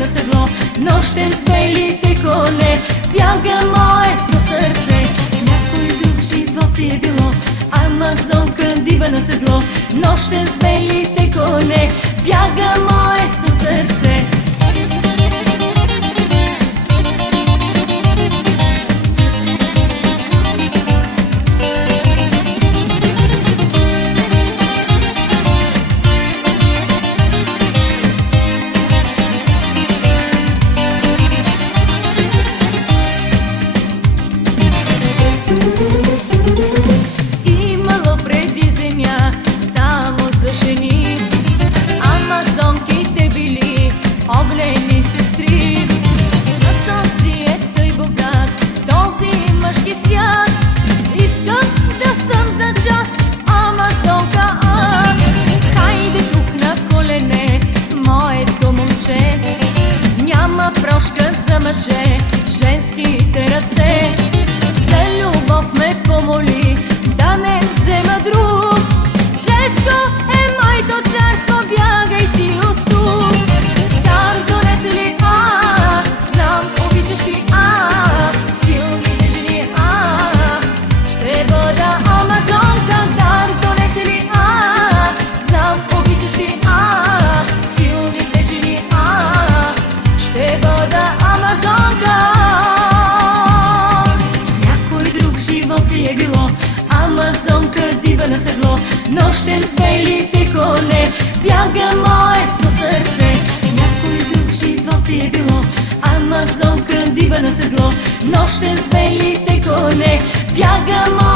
на седло, нощем с белите коне, бяга моето сърце. Някой друг живот е било, амазонка дива на седло, нощем с белите коне, бяга моето сърце. Имало преди земя само за жени, амазонките били огнени сестри. На сълзи е тъй богат този мъжки свят, искам да съм за час амазонка аз. Хайде тук на колене, моето момче, няма прошка за мъже, женските ръце. За любов ме помоли, да не взема друг. Жеско е моето царство, бягай ти от тук. Дар донесе ли, знам обичаш ти, силните жени, ще бъда амазонка. Дар донесе ли, знам обичаш ти, силните жени, ще бъда амазонка. Е било, амазонка дива на седло, нощем с белите коне, бяга моето сърце. Някой друг живот е било, амазонка дива на седло, нощем с белите коне, бяга моето